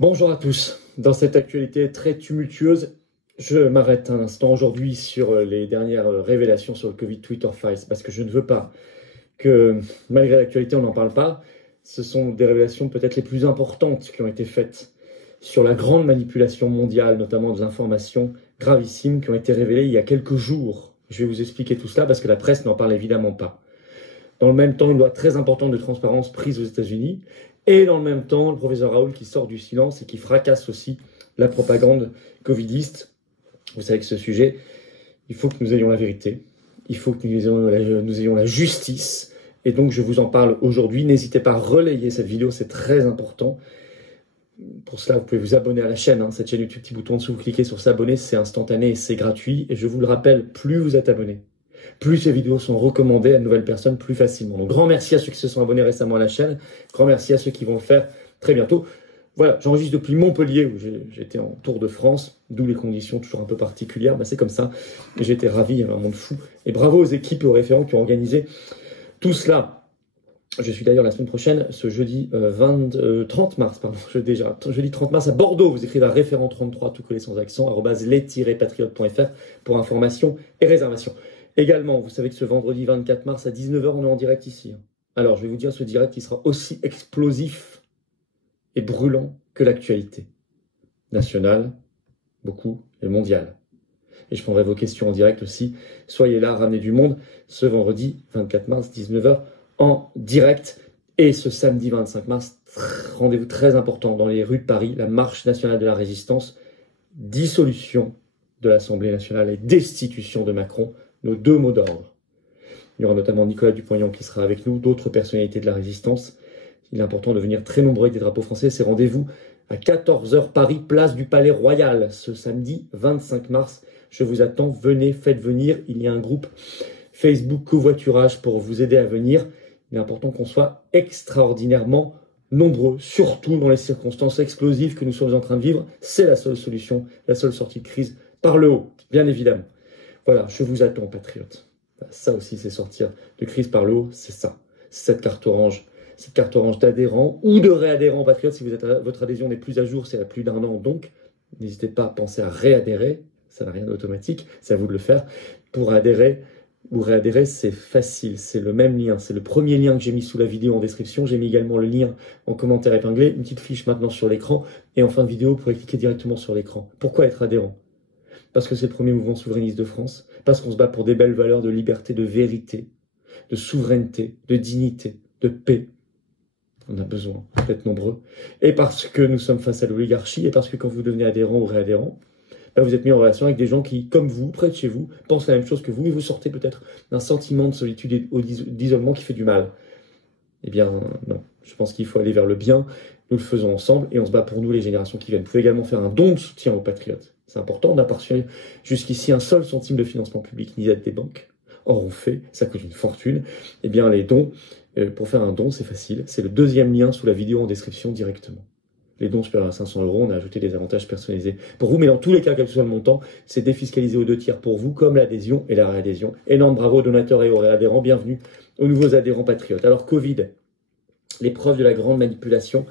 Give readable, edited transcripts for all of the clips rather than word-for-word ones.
Bonjour à tous. Dans cette actualité très tumultueuse, je m'arrête un instant aujourd'hui sur les dernières révélations sur le Covid Twitter Files, parce que je ne veux pas que, malgré l'actualité, on n'en parle pas. Ce sont des révélations peut-être les plus importantes qui ont été faites sur la grande manipulation mondiale, notamment des informations gravissimes qui ont été révélées il y a quelques jours. Je vais vous expliquer tout cela parce que la presse n'en parle évidemment pas. Dans le même temps, une loi très importante de transparence prise aux États-Unis. Et dans le même temps, le professeur Raoult qui sort du silence et qui fracasse aussi la propagande covidiste. Vous savez que ce sujet, il faut que nous ayons la vérité. Il faut que nous ayons la justice. Et donc, je vous en parle aujourd'hui. N'hésitez pas à relayer cette vidéo, c'est très important. Pour cela, vous pouvez vous abonner à la chaîne. Cette chaîne YouTube, petit bouton en dessous, vous cliquez sur s'abonner, c'est instantané et c'est gratuit. Et je vous le rappelle, plus vous êtes abonné, plus ces vidéos sont recommandées à de nouvelles personnes plus facilement. Donc, grand merci à ceux qui se sont abonnés récemment à la chaîne. Grand merci à ceux qui vont le faire très bientôt. Voilà, j'enregistre depuis Montpellier, où j'étais en Tour de France, d'où les conditions toujours un peu particulières. C'est comme ça. J'ai été ravi, il y avait un monde fou. Et bravo aux équipes et aux référents qui ont organisé tout cela. Je suis d'ailleurs la semaine prochaine, ce jeudi 30 mars, jeudi 30 mars à Bordeaux. Vous écrivez à référent 33, tout collé sans accent, @les-patriotes.fr pour information et réservation. Également, vous savez que ce vendredi 24 mars à 19h, on est en direct ici. Alors, je vais vous dire, ce direct, il sera aussi explosif et brûlant que l'actualité nationale, beaucoup, et mondiale. Et je prendrai vos questions en direct aussi. Soyez là, ramenez du monde, ce vendredi 24 mars, 19h, en direct. Et ce samedi 25 mars, rendez-vous très important dans les rues de Paris, la marche nationale de la résistance, dissolution de l'Assemblée nationale et destitution de Macron, nos deux mots d'ordre. Il y aura notamment Nicolas Dupont-Aignan qui sera avec nous, d'autres personnalités de la résistance. Il est important de venir très nombreux avec des drapeaux français. C'est rendez-vous à 14h Paris, place du Palais Royal, ce samedi 25 mars. Je vous attends, venez, faites venir. Il y a un groupe Facebook covoiturage pour vous aider à venir. Il est important qu'on soit extraordinairement nombreux, surtout dans les circonstances explosives que nous sommes en train de vivre. C'est la seule solution, la seule sortie de crise par le haut, bien évidemment. Voilà, je vous attends, patriotes. Ça aussi, c'est sortir de crise par le haut, c'est ça. C'est cette carte orange d'adhérents ou de réadhérents patriotes. Si votre adhésion n'est plus à jour, c'est à plus d'1 an, donc n'hésitez pas à penser à réadhérer. Ça n'a rien d'automatique, c'est à vous de le faire. Pour adhérer ou réadhérer, c'est facile, c'est le même lien. C'est le premier lien que j'ai mis sous la vidéo en description. J'ai mis également le lien en commentaire épinglé, une petite fiche maintenant sur l'écran. Et en fin de vidéo, vous pourrez cliquer directement sur l'écran. Pourquoi être adhérent? Parce que c'est le premier mouvement souverainiste de France, parce qu'on se bat pour des belles valeurs de liberté, de vérité, de souveraineté, de dignité, de paix. On a besoin d'être nombreux. Et parce que nous sommes face à l'oligarchie, et parce que quand vous devenez adhérent ou réadhérent, vous êtes mis en relation avec des gens qui, comme vous, près de chez vous, pensent la même chose que vous, et vous sortez peut-être d'un sentiment de solitude et d'isolement qui fait du mal. Eh bien, non. Je pense qu'il faut aller vers le bien. Nous le faisons ensemble, et on se bat pour nous, les générations qui viennent. Vous pouvez également faire un don de soutien aux patriotes. C'est important, on n'a pas reçu jusqu'ici un seul centime de financement public ni d'aide des banques. Or, on fait, ça coûte une fortune. Eh bien, les dons, pour faire un don, c'est facile. C'est le deuxième lien sous la vidéo en description directement. Les dons supérieurs à 500 €, on a ajouté des avantages personnalisés pour vous. Mais dans tous les cas, quel que soit le montant, c'est défiscalisé aux 2/3 pour vous, comme l'adhésion et la réadhésion. Énorme bravo aux donateurs et aux réadhérents. Bienvenue aux nouveaux adhérents patriotes. Alors, Covid, l'épreuve de la grande manipulation.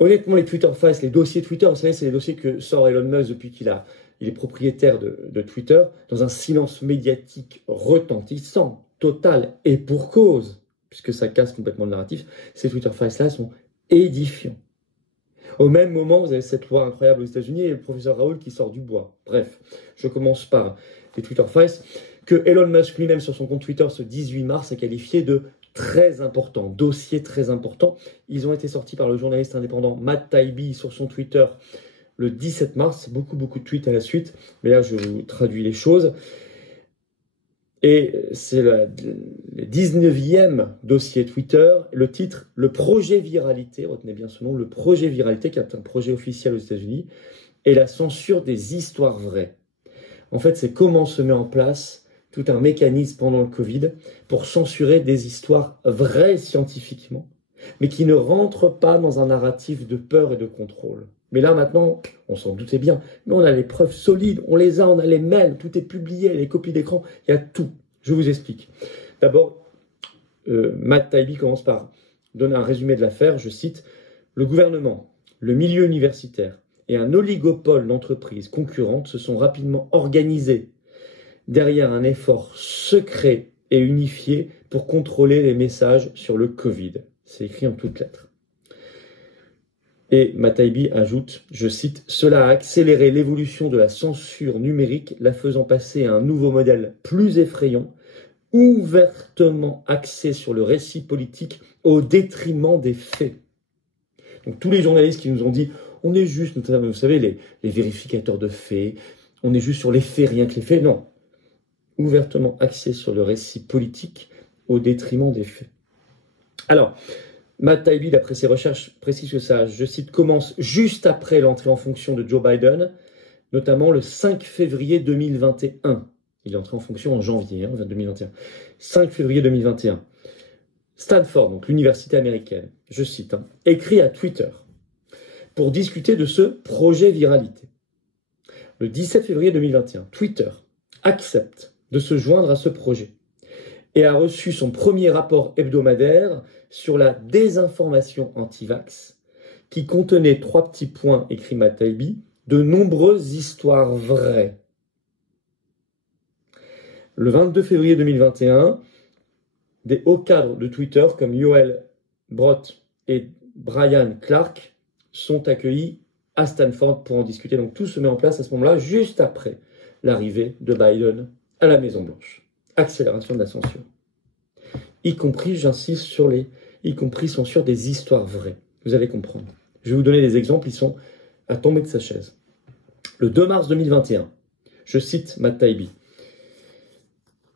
Honnêtement, les Twitter Files, les dossiers Twitter, vous savez, c'est les dossiers que sort Elon Musk depuis qu'il est propriétaire de Twitter, dans un silence médiatique retentissant, total, et pour cause, puisque ça casse complètement le narratif. Ces Twitter Files-là sont édifiants. Au même moment, vous avez cette loi incroyable aux États-Unis et le professeur Raoult qui sort du bois. Bref, je commence par les Twitter Files, que Elon Musk lui-même sur son compte Twitter ce 18 mars a qualifié de très important, dossier très important. Ils ont été sortis par le journaliste indépendant Matt Taibbi sur son Twitter le 17 mars. Beaucoup de tweets à la suite, mais là je vous traduis les choses. Et c'est le 19e dossier Twitter. Le titre, le projet viralité, retenez bien ce nom, le projet viralité, qui est un projet officiel aux États-Unis, et la censure des histoires vraies. En fait, c'est comment se met en place tout un mécanisme pendant le Covid pour censurer des histoires vraies scientifiquement, mais qui ne rentrent pas dans un narratif de peur et de contrôle. Mais là, maintenant, on s'en doutait bien, mais on a les preuves solides, on a les mails, tout est publié, les copies d'écran, il y a tout. Je vous explique. D'abord, Matt Taibbi commence par donner un résumé de l'affaire, je cite, « Le gouvernement, le milieu universitaire et un oligopole d'entreprises concurrentes se sont rapidement organisés derrière un effort secret et unifié pour contrôler les messages sur le Covid. C'est écrit en toutes lettres. Et Matt Taibbi ajoute, je cite, « Cela a accéléré l'évolution de la censure numérique, la faisant passer à un nouveau modèle plus effrayant, ouvertement axé sur le récit politique au détriment des faits. » Donc tous les journalistes qui nous ont dit, on est juste, notamment, vous savez, les vérificateurs de faits, on est juste sur les faits, rien que les faits, non. Ouvertement axé sur le récit politique au détriment des faits. Alors, Matt Taibbi, d'après ses recherches, précise que ça, je cite, commence juste après l'entrée en fonction de Joe Biden, notamment le 5 février 2021. Il est entré en fonction en janvier 2021. 5 février 2021. Stanford, donc l'université américaine, je cite, écrit à Twitter pour discuter de ce projet viralité. Le 17 février 2021, Twitter accepte de se joindre à ce projet et a reçu son premier rapport hebdomadaire sur la désinformation anti-vax qui contenait 3 petits points, écrit Matt Taibbi, de nombreuses histoires vraies. Le 22 février 2021, des hauts cadres de Twitter comme Yoel Brott et Brian Clark sont accueillis à Stanford pour en discuter. Donc tout se met en place à ce moment-là, juste après l'arrivée de Biden à la Maison-Blanche. Accélération de la censure. Y compris, j'insiste sur y compris censure des histoires vraies. Vous allez comprendre. Je vais vous donner des exemples, ils sont à tomber de sa chaise. Le 2 mars 2021, je cite Matt Taibbi,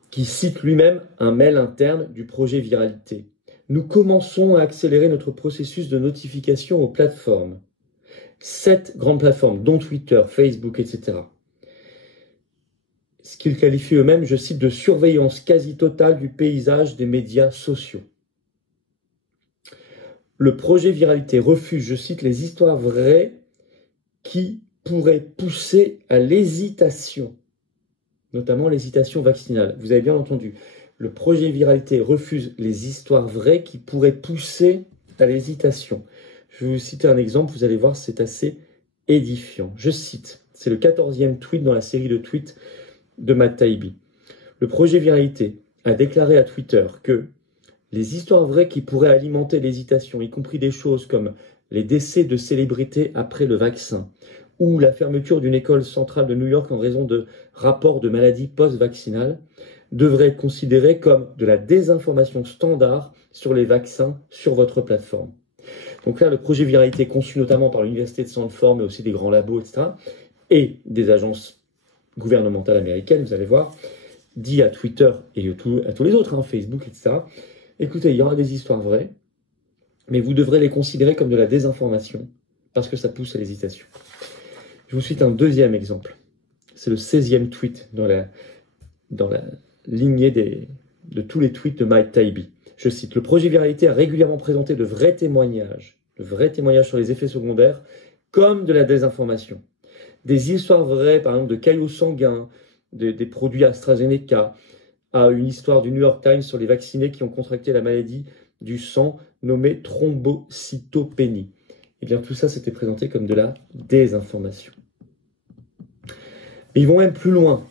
qui cite lui-même un mail interne du projet Viralité. Nous commençons à accélérer notre processus de notification aux plateformes. 7 grandes plateformes, dont Twitter, Facebook, etc. Ce qu'ils qualifient eux-mêmes, je cite, de surveillance quasi totale du paysage des médias sociaux. Le projet Viralité refuse, je cite, les histoires vraies qui pourraient pousser à l'hésitation, notamment l'hésitation vaccinale. Vous avez bien entendu, le projet Viralité refuse les histoires vraies qui pourraient pousser à l'hésitation. Je vais vous citer un exemple, vous allez voir, c'est assez édifiant. Je cite, c'est le 14e tweet dans la série de tweets de Matt Taibbi. Le projet Viralité a déclaré à Twitter que les histoires vraies qui pourraient alimenter l'hésitation, y compris des choses comme les décès de célébrités après le vaccin, ou la fermeture d'une école centrale de New York en raison de rapports de maladies post-vaccinales, devraient être considérées comme de la désinformation standard sur les vaccins sur votre plateforme. Donc là, le projet Viralité, conçu notamment par l'université de Stanford, mais aussi des grands labos, etc., et des agences gouvernementales américaines, vous allez voir, dit à Twitter et à tous les autres, Facebook, etc., écoutez, il y aura des histoires vraies, mais vous devrez les considérer comme de la désinformation, parce que ça pousse à l'hésitation. Je vous cite un deuxième exemple. C'est le 16e tweet dans la lignée de tous les tweets de Matt Taibbi. Je cite, le projet Viralité a régulièrement présenté de vrais témoignages sur les effets secondaires, comme de la désinformation. Des histoires vraies, par exemple, de caillots sanguins, des produits AstraZeneca, à une histoire du New York Times sur les vaccinés qui ont contracté la maladie du sang nommée thrombocytopénie. Eh bien, tout ça, c'était présenté comme de la désinformation. Et ils vont même plus loin.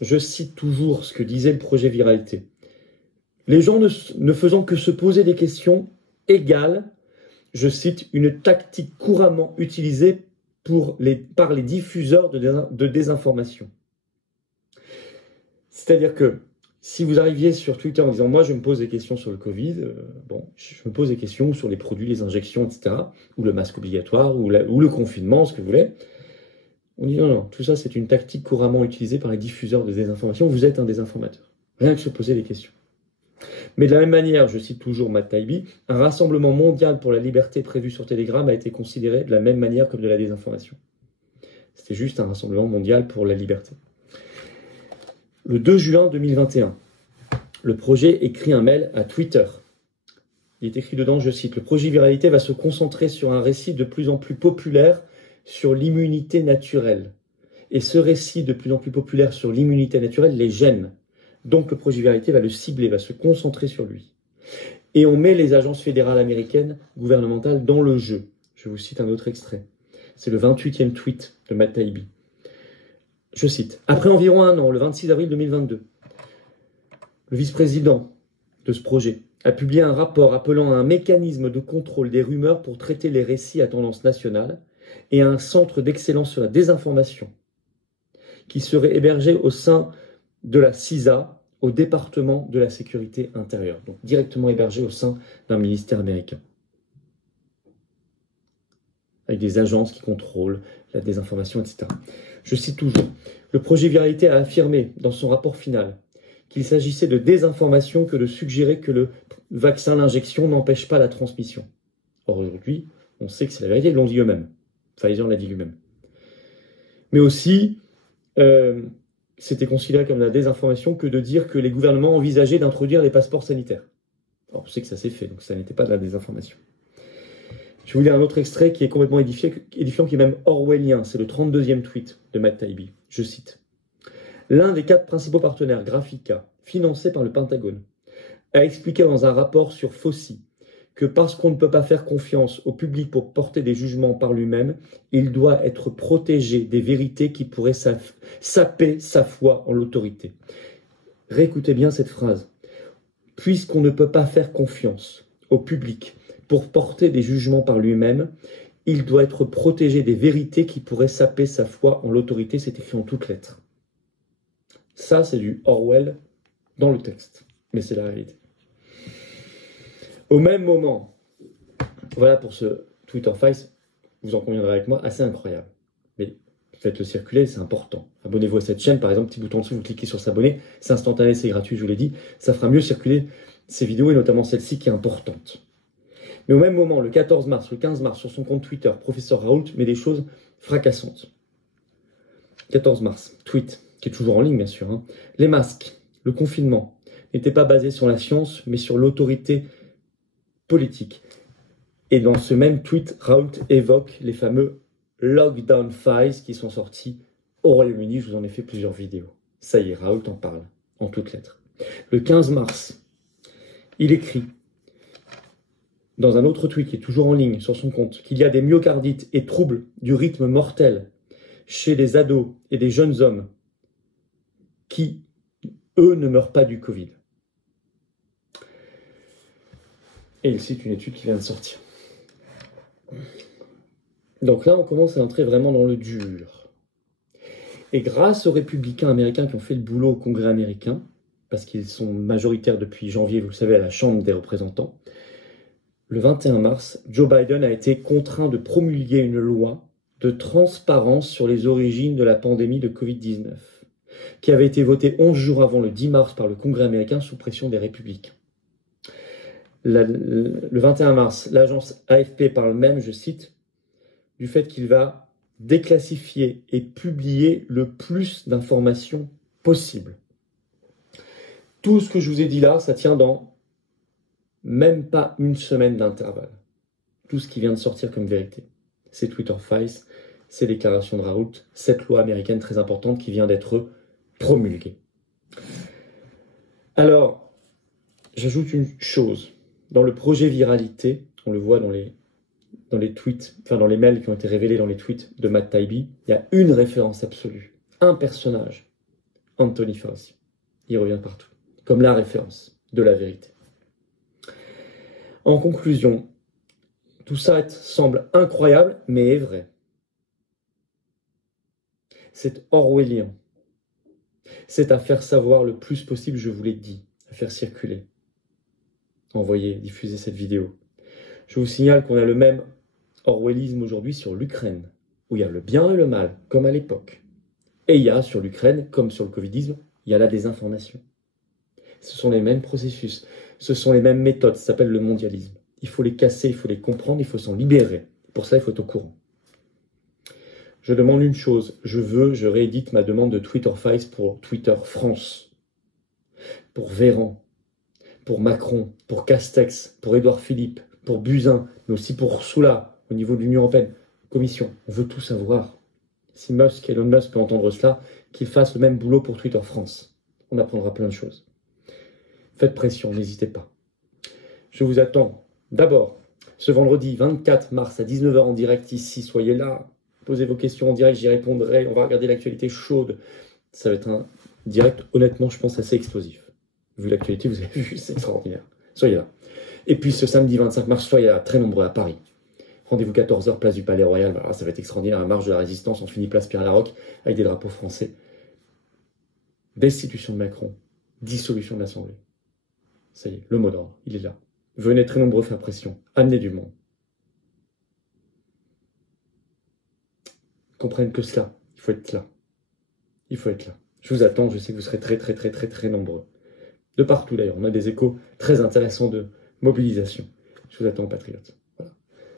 Je cite toujours ce que disait le projet Viralité. Les gens ne faisant que se poser des questions égale, je cite, une tactique couramment utilisée par les diffuseurs de désinformation. C'est-à-dire que si vous arriviez sur Twitter en disant « moi je me pose des questions sur le Covid, je me pose des questions sur les produits, les injections, etc. » ou le masque obligatoire, ou le confinement, ce que vous voulez. On dit non, tout ça c'est une tactique couramment utilisée par les diffuseurs de désinformation. Vous êtes un désinformateur. Rien que se poser des questions. Mais de la même manière, je cite toujours Matt Taibbi, un rassemblement mondial pour la liberté prévu sur Telegram a été considéré de la même manière comme de la désinformation. C'était juste un rassemblement mondial pour la liberté. Le 2 juin 2021, le projet écrit un mail à Twitter. Il est écrit dedans, je cite, « Le projet Viralité va se concentrer sur un récit de plus en plus populaire sur l'immunité naturelle. Et ce récit de plus en plus populaire sur l'immunité naturelle les gêne. Donc le projet Viralité va le cibler, va se concentrer sur lui. Et on met les agences fédérales américaines gouvernementales dans le jeu. » Je vous cite un autre extrait. C'est le 28e tweet de Matt Taibbi. Je cite. Après environ un an, le 26 avril 2022, le vice-président de ce projet a publié un rapport appelant à un mécanisme de contrôle des rumeurs pour traiter les récits à tendance nationale et à un centre d'excellence sur la désinformation qui serait hébergé au sein de la CISA, au département de la sécurité intérieure, donc directement hébergé au sein d'un ministère américain, avec des agences qui contrôlent la désinformation, etc. Je cite toujours, le projet Viralité a affirmé dans son rapport final qu'il s'agissait de désinformation que de suggérer que le vaccin, l'injection n'empêche pas la transmission. Or aujourd'hui, on sait que c'est la vérité, ils l'ont dit eux-mêmes. Pfizer l'a dit lui-même. Mais aussi, c'était considéré comme de la désinformation que de dire que les gouvernements envisageaient d'introduire les passeports sanitaires. Alors, on sait que ça s'est fait, donc ça n'était pas de la désinformation. Je vais vous lire un autre extrait qui est complètement édifiant, qui est même orwellien. C'est le 32e tweet de Matt Taibbi. Je cite. L'un des 4 principaux partenaires, Graphica, financé par le Pentagone, a expliqué dans un rapport sur Fauci que parce qu'on ne peut pas faire confiance au public pour porter des jugements par lui-même, il doit être protégé des vérités qui pourraient saper sa foi en l'autorité. Réécoutez bien cette phrase. Puisqu'on ne peut pas faire confiance au public pour porter des jugements par lui-même, il doit être protégé des vérités qui pourraient saper sa foi en l'autorité. C'est écrit en toutes lettres. Ça, c'est du Orwell dans le texte, mais c'est la réalité. Au même moment, voilà pour ce Twitter Files, vous en conviendrez avec moi, assez incroyable. Mais faites-le circuler, c'est important. Abonnez-vous à cette chaîne, par exemple, petit bouton en dessous, vous cliquez sur s'abonner, c'est instantané, c'est gratuit, je vous l'ai dit, ça fera mieux circuler ces vidéos, et notamment celle-ci qui est importante. Mais au même moment, le 14 mars, le 15 mars, sur son compte Twitter, professeur Raoult met des choses fracassantes. 14 mars, tweet, qui est toujours en ligne bien sûr. Hein. Les masques, le confinement, n'étaient pas basés sur la science, mais sur l'autorité politique. Et dans ce même tweet, Raoult évoque les fameux lockdown files qui sont sortis au Royaume-Uni. Je vous en ai fait plusieurs vidéos. Ça y est, Raoult en parle, en toutes lettres. Le 15 mars, il écrit, dans un autre tweet qui est toujours en ligne sur son compte, qu'il y a des myocardites et troubles du rythme mortel chez les ados et des jeunes hommes qui, eux, ne meurent pas du Covid. Et il cite une étude qui vient de sortir. Donc là, on commence à entrer vraiment dans le dur. Et grâce aux républicains américains qui ont fait le boulot au Congrès américain, parce qu'ils sont majoritaires depuis janvier, vous le savez, à la Chambre des représentants, le 21 mars, Joe Biden a été contraint de promulguer une loi de transparence sur les origines de la pandémie de Covid-19, qui avait été votée 11 jours avant le 10 mars par le Congrès américain sous pression des républicains. Le 21 mars, l'agence AFP parle même, je cite, du fait qu'il va déclassifier et publier le plus d'informations possible. Tout ce que je vous ai dit là, ça tient dans même pas une semaine d'intervalle. Tout ce qui vient de sortir comme vérité. C'est Twitter Files, c'est déclaration de Raoult, cette loi américaine très importante qui vient d'être promulguée. Alors, j'ajoute une chose. Dans le projet Viralité, on le voit dans les tweets, enfin dans les mails qui ont été révélés dans les tweets de Matt Taibbi, il y a une référence absolue, un personnage, Anthony Fauci. Il revient partout, comme la référence de la vérité. En conclusion, tout ça semble incroyable, mais est vrai. C'est orwellien. C'est à faire savoir le plus possible, je vous l'ai dit, à faire circuler. Envoyer, diffuser cette vidéo. Je vous signale qu'on a le même orwellisme aujourd'hui sur l'Ukraine, où il y a le bien et le mal, comme à l'époque. Et il y a sur l'Ukraine, comme sur le Covidisme, il y a la désinformation. Ce sont les mêmes processus, ce sont les mêmes méthodes, ça s'appelle le mondialisme. Il faut les casser, il faut les comprendre, il faut s'en libérer. Pour ça, il faut être au courant. Je demande une chose, je réédite ma demande de Twitter Files pour Twitter France, pour Véran, pour Macron, pour Castex, pour Édouard Philippe, pour Buzyn, mais aussi pour Ursula, au niveau de l'Union européenne. Commission, on veut tout savoir. Si Elon Musk peut entendre cela, qu'il fasse le même boulot pour Twitter France. On apprendra plein de choses. Faites pression, n'hésitez pas. Je vous attends d'abord Ce vendredi 24 mars à 19 h en direct ici, soyez là. Posez vos questions en direct, j'y répondrai. On va regarder l'actualité chaude. Ça va être un direct, honnêtement, je pense, assez explosif. Vu l'actualité, vous avez vu, c'est extraordinaire. Soyez là. Et puis ce samedi 25 mars, soyez là, très nombreux à Paris. Rendez-vous 14 h, place du Palais Royal. Voilà, ça va être extraordinaire. La marche de la Résistance, on finit place Pierre-Laroque avec des drapeaux français. Destitution de Macron. Dissolution de l'Assemblée. Ça y est, le mot d'ordre, il est là. Venez très nombreux faire pression. Amenez du monde. Comprennent que cela. Il faut être là. Il faut être là. Je vous attends, je sais que vous serez très nombreux. De partout d'ailleurs, on a des échos très intéressants de mobilisation. Je vous attends, patriotes. Voilà.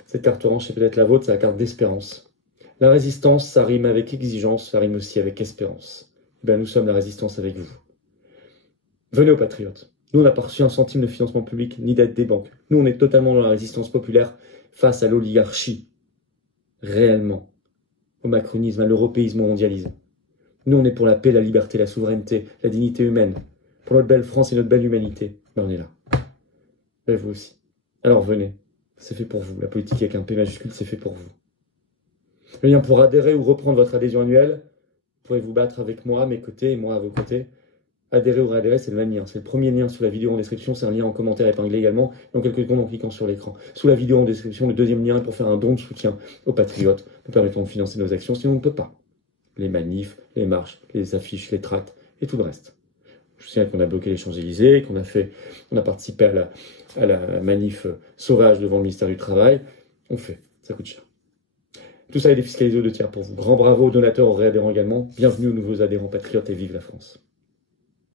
Cette carte orange, c'est peut-être la vôtre, c'est la carte d'espérance. La résistance, ça rime avec exigence, ça rime aussi avec espérance. Ben, nous sommes la résistance avec vous. Venez aux patriotes. Nous, on n'a pas reçu un centime de financement public ni d'aide des banques. Nous, on est totalement dans la résistance populaire face à l'oligarchie. Réellement. Au macronisme, à l'européisme, au mondialisme. Nous, on est pour la paix, la liberté, la souveraineté, la dignité humaine. Pour notre belle France et notre belle humanité. Ben, on est là. Ben, vous aussi. Alors venez. C'est fait pour vous. La politique avec un P majuscule, c'est fait pour vous. Le lien pour adhérer ou reprendre votre adhésion annuelle, vous pourrez vous battre avec moi à mes côtés et moi à vos côtés. Adhérer ou réadhérer, c'est le même lien. C'est le premier lien sous la vidéo en description. C'est un lien en commentaire épinglé également. Dans quelques secondes en cliquant sur l'écran. Sous la vidéo en description, le deuxième lien est pour faire un don de soutien aux patriotes, nous permettant de financer nos actions. Sinon, on ne peut pas. Les manifs, les marches, les affiches, les tracts et tout le reste. Je vous signale qu'on a bloqué les Champs-Élysées, qu'on a participé à la manif sauvage devant le ministère du Travail. On fait. Ça coûte cher. Tout ça est défiscalisé aux 2 tiers pour vous. Grand bravo aux donateurs, aux réadhérents également. Bienvenue aux nouveaux adhérents patriotes et vive la France.